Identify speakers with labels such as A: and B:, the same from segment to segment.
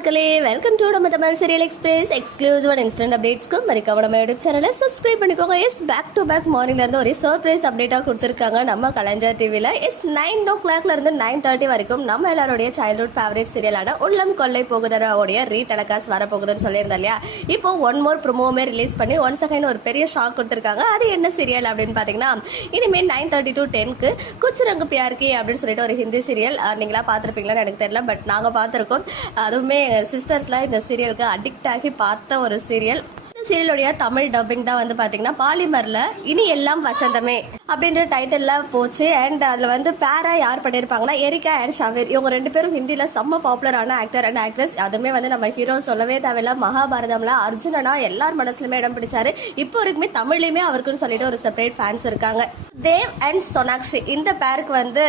A: மக்களே welcome to நம்ம Tamil serial express exclusive and instant அப்டேட்ஸ்க்கு மறக்காம நம்ம யூடியூப் சேனலை சப்ஸ்கிரைப் பண்ணிக்கோங்க. எஸ் பேக் டு பேக் மார்னிங்ல இருந்து ஒரு சர்ப்ரைஸ் அப்டேட்டாக கொடுத்துருக்காங்க நம்ம கலைஞர் டிவியில் எஸ் நைன் ஓ கிளாக்ல இருந்து நைன் தேர்ட்டி வரைக்கும் நம்ம எல்லாருடைய சைல்ட்ஹுட் ஃபேவரட் சீரியலான உள்ளம் கொள்ளை போகுதரோடைய ரீடெலகாஸ்ட் வரப்போகுதுன்னு சொல்லியிருந்தா இல்லையா? இப்போ ஒன் மோர் ப்ரொமோவுமே ரிலீஸ் பண்ணி ஒன் செகண்ட் ஒரு பெரிய ஷாக் கொடுத்துருக்காங்க. அது என்ன சீரியல் அப்படின்னு பார்த்தீங்கன்னா இனிமேல் நைன் தேர்ட்டி டு டென்க்கு குச்சிரங்கு பியார்கி அப்படின்னு சொல்லிட்டு ஒரு ஹிந்தி சீரியல் நீங்களா பார்த்துருப்பீங்களான்னு எனக்கு தெரியல பட் நாங்கள் பார்த்துருக்கோம். அதுவுமே சிஸ்டர்ஸ்லாம் இந்த சீரியலுக்கு அடிக்ட் ஆகி பார்த்த ஒரு சீரியல் இந்த சீரியலுடைய தமிழ் டப்பிங் தான் வந்து பார்த்தீங்கன்னா பாலிமரில் இனி எல்லாம் வசந்தமே. அப்படின்ற டைட்டில்ல போச்சு. அண்ட் அதில் வந்து பேரா யார் பண்ணியிருப்பாங்கன்னா எரிகா அண்ட் ஷவீர் இவங்க ரெண்டு பேரும் ஹிந்தியில் செம்ம பாப்புலரான ஆக்டர் அண்ட் ஆக்ட்ரஸ் அதுவுமே வந்து நம்ம ஹீரோ சொல்லவே தேவையில்ல. மகாபாரதம்ல அர்ஜுனனா எல்லார் மனசுலுமே இடம் பிடிச்சாரு. இப்போ வரைக்குமே தமிழ்லையுமே அவருக்குன்னு சொல்லிட்டு ஒரு செப்பரேட் ஃபேன்ஸ் இருக்காங்க. தேவ் அண்ட் சோனாக்ஷி. இந்த பேருக்கு வந்து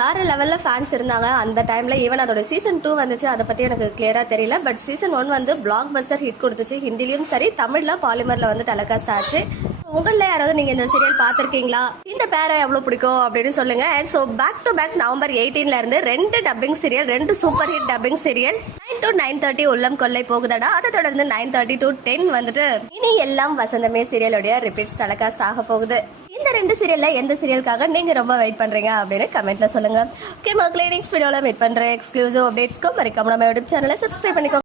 A: வேற லெவல்ல ஃபேன்ஸ் இருந்தாங்க. அந்த டைம்ல ஈவன் அதோட சீசன் டூ வந்துச்சு. அதை பத்தி எனக்கு கிளியரா தெரியல. பட் சீசன் ஒன் வந்து பிளாக் பஸ்டர் ஹிட் கொடுத்துச்சு. ஹிந்திலையும் சரி தமிழ்ல பாலிமர்ல வந்து டெலகாஸ்ட் ஆச்சு. உங்களில் யாராவது நீங்க இந்த சீரியல் பார்த்துருக்கீங்களா? இந்த பேரை எவ்வளவு பிடிக்கும் அப்படின்னு சொல்லுங்க. And so back to back November 18ல இருந்து ரெண்டு டப்பிங் சீரியல் ரெண்டு super hit dubbing serial nine to nine thirty Ullam Kollai Poguthada. அதை தொடர்ந்து நைன் தேர்ட்டி டு டென் வந்துட்டு இனி எல்லாம் வசந்தமே சீரியலுடைய ரிப்பீட்ஸ் டெலகாஸ்ட் ஆக போகுது. இந்த ரெண்டு சீரியல்ல எந்த சீரியலுக்காக நீங்க ரொம்ப வெயிட் பண்றீங்க அப்படின்னு கமெண்ட்ல சொல்லுங்க. ஓகே மக்களே நெக்ஸ்ட் வீடியோல மீட் பண்ற எக்ஸ்க்ளூசிவ் அப்டேட்ஸ்க்கும் மறக்காம நம்ம யூடியூப் சேனலை சப்ஸ்கிரைப் பண்ணிக்கோங்க.